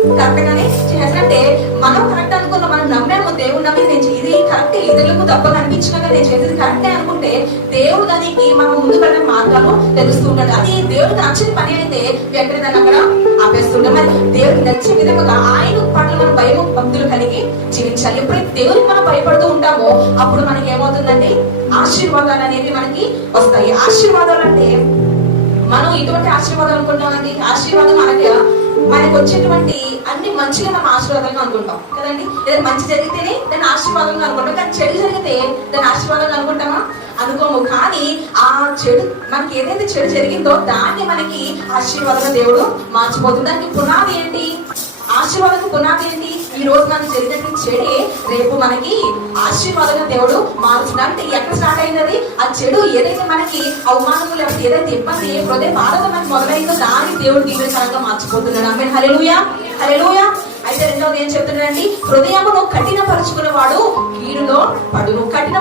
Correct గానే చేసినట్టే మనం కరెక్ట్ అనుకున్నాం, మనం నమ్మాము దేవుడు నమ్మి నేను ఇది కరెక్ట్, ఇతరులకు తప్పగా అనిపించినాక నేను చేసేది కరెక్టే అనుకుంటే దేవుడు దానికి మనం ముందు వెళ్ళిన మార్గాలు తెలుస్తూ ఉంటాడు. అది దేవుడికి నచ్చిన పని అయితే వెంటనే దాన్ని అక్కడ ఆపేస్తుంటాం. మరి దేవుడికి నచ్చే విధంగా ఆయన పట్ల మనం భయం భక్తులు కలిగి జీవించాలి. ఎప్పుడైతే దేవుడికి మనం భయపడుతూ ఉంటామో అప్పుడు మనకి ఏమవుతుందండి, ఆశీర్వాదాలు అనేవి మనకి వస్తాయి. ఆశీర్వాదాలు అంటే మనం ఇటువంటి ఆశీర్వాదం అనుకుంటామండి. ఆశీర్వాదం మనకు వచ్చేటువంటి అన్ని మంచిగా మనం ఆశీర్వాదంగా అనుకుంటాం కదండి. ఏదైనా మంచి జరిగితేనే దాన్ని ఆశీర్వాదంగా అనుకుంటాం, కానీ చెడు జరిగితే దాన్ని ఆశీర్వాదంగా అనుకుంటామా? అనుకోము. కానీ ఆ చెడు మనకి ఏదైతే చెడు జరిగిందో దాన్ని మనకి ఆశీర్వాదంగా దేవుడు మార్చిపోతుంది. దానికి పునాది ఏంటి? ఆశీర్వాదకు పునాది ఏంటి? ఈ రోజు మనకి జరిగినటువంటి చెడే రేపు మనకి ఆశీర్వాదంగా దేవుడు మారుస్తున్నాడు. అంటే ఎక్కడ స్టార్ట్ అయినది ఆ చెడు? ఏదైతే మనకి అవమానము లేకపోతే ఏదైతే ఇబ్బంది హృదయ బాధగా మనకు మొదలైందో దాన్ని దేవుడు దీవెనకరంగా మార్చిపోతున్నాడు. ఆమేన్, హల్లెలూయా, హల్లెలూయా. అయితే రెండవది ఏం చెప్తున్నాడండి, హృదయమును కఠినపరుచుకున్న వాడు కీడులో పడును. కఠిన